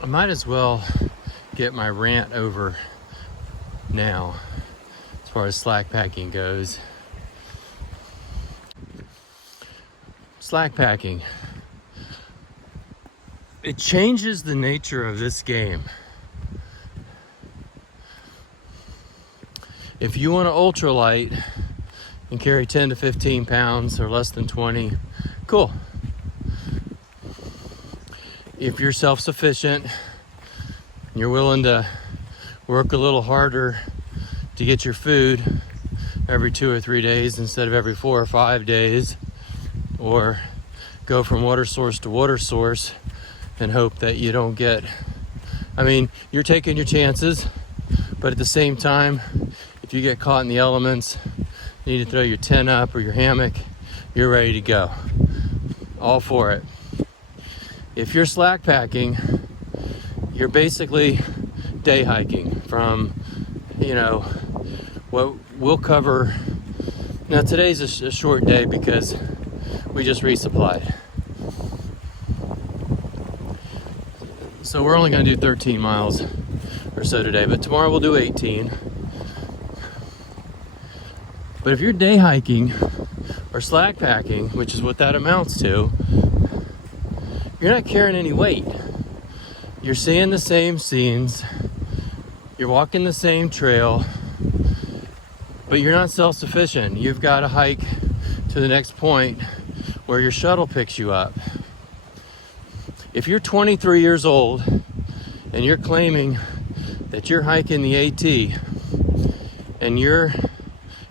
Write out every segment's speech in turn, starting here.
I might as well get my rant over now as far as slack packing goes. Slack packing. It changes the nature of this game. If you want to ultralight and carry 10 to 15 pounds or less than 20, cool. If you're self-sufficient, you're willing to work a little harder to get your food every 2 or 3 days instead of every 4 or 5 days, or go from water source to water source and hope that you don't get, you're taking your chances, but at the same time, if you get caught in the elements, you need to throw your tent up or your hammock, you're ready to go. All for it. If you're slack packing, you're basically day hiking from, what we'll cover. Now today's a short day because we just resupplied. So we're only gonna do 13 miles or so today, but tomorrow we'll do 18. But if you're day hiking or slack packing, which is what that amounts to, you're not carrying any weight. You're seeing the same scenes, you're walking the same trail, but you're not self-sufficient. You've got to hike to the next point where your shuttle picks you up. If you're 23 years old and you're claiming that you're hiking the AT and you're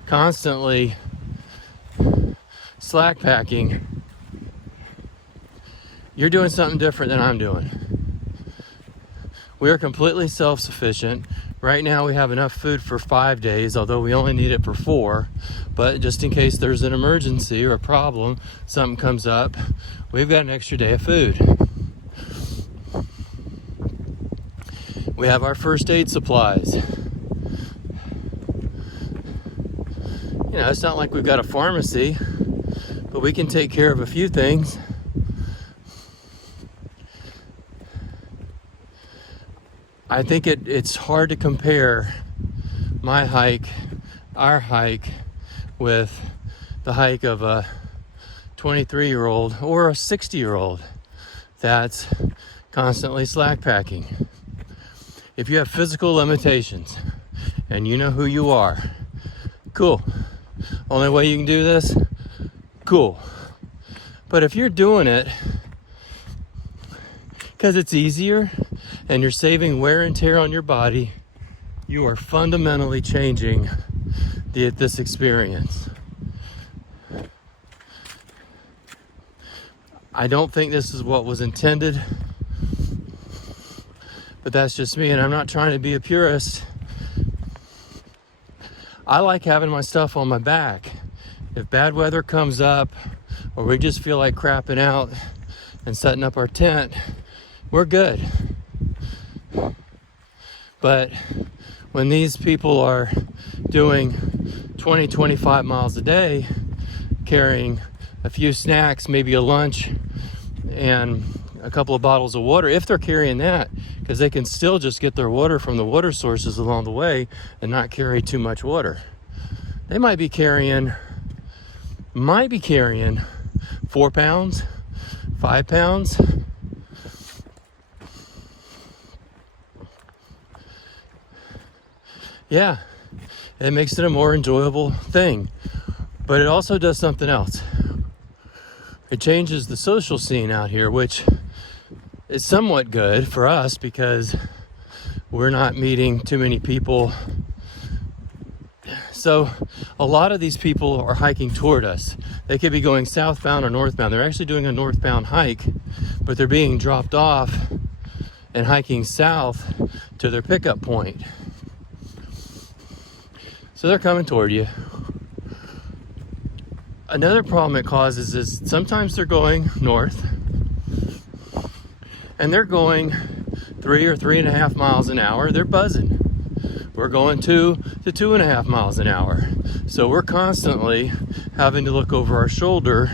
constantly slack packing, you're doing something different than I'm doing. We are completely self-sufficient. Right now we have enough food for 5 days, although we only need it for 4. But just in case there's an emergency or a problem, something comes up, we've got an extra day of food. We have our first aid supplies. It's not like we've got a pharmacy, but we can take care of a few things. I think it's hard to compare my hike, our hike, with the hike of a 23-year-old or a 60-year-old that's constantly slack packing. If you have physical limitations and you know who you are, cool. Only way you can do this, cool. But if you're doing it because it's easier and you're saving wear and tear on your body, you are fundamentally changing this experience. I don't think this is what was intended, but that's just me, and I'm not trying to be a purist. I like having my stuff on my back. If bad weather comes up or we just feel like crapping out and setting up our tent, we're good. But when these people are doing 20, 25 miles a day, carrying a few snacks, maybe a lunch, and a couple of bottles of water, if they're carrying that, because they can still just get their water from the water sources along the way and not carry too much water. They might be carrying 4 pounds, 5 pounds. Yeah, it makes it a more enjoyable thing, but it also does something else. It changes the social scene out here, which is somewhat good for us because we're not meeting too many people. So a lot of these people are hiking toward us. They could be going southbound or northbound. They're actually doing a northbound hike, but they're being dropped off and hiking south to their pickup point. So they're coming toward you. Another problem it causes is sometimes they're going north and they're going 3 or 3.5 miles an hour. They're buzzing. We're going 2 to 2.5 miles an hour. So we're constantly having to look over our shoulder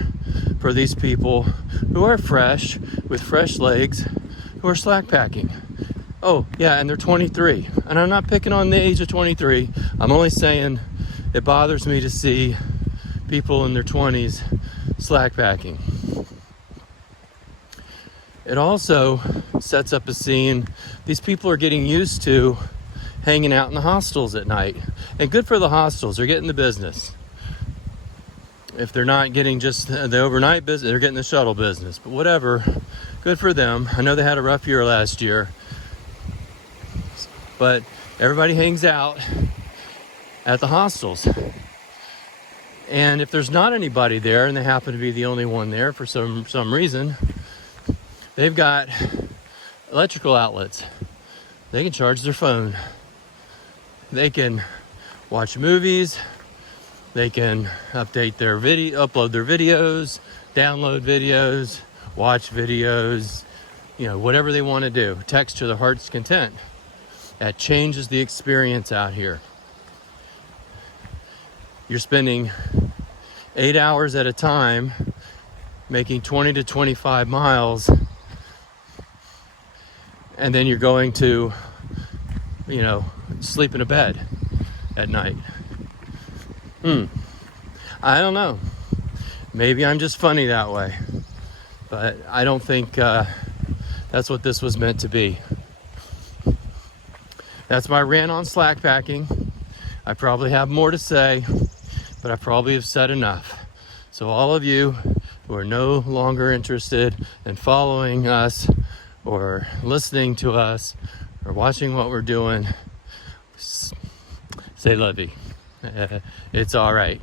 for these people who are fresh, with fresh legs, who are slack packing. Oh, yeah, and they're 23. And I'm not picking on the age of 23. I'm only saying it bothers me to see people in their 20s slack packing. It also sets up a scene. These people are getting used to hanging out in the hostels at night. And good for the hostels, they're getting the business. If they're not getting just the overnight business, they're getting the shuttle business. But whatever, good for them. I know they had a rough year last year. But everybody hangs out at the hostels. And if there's not anybody there and they happen to be the only one there for some reason, they've got electrical outlets. They can charge their phone. They can watch movies. They can update their upload their videos, download videos, watch videos, whatever they want to do. Text to their heart's content. That changes the experience out here. You're spending 8 hours at a time making 20 to 25 miles, and then you're going to, sleep in a bed at night. I don't know. Maybe I'm just funny that way, but I don't think that's what this was meant to be. That's my rant on slack packing. I probably have more to say, but I probably have said enough. So all of you who are no longer interested in following us or listening to us or watching what we're doing, say lovey. It's all right.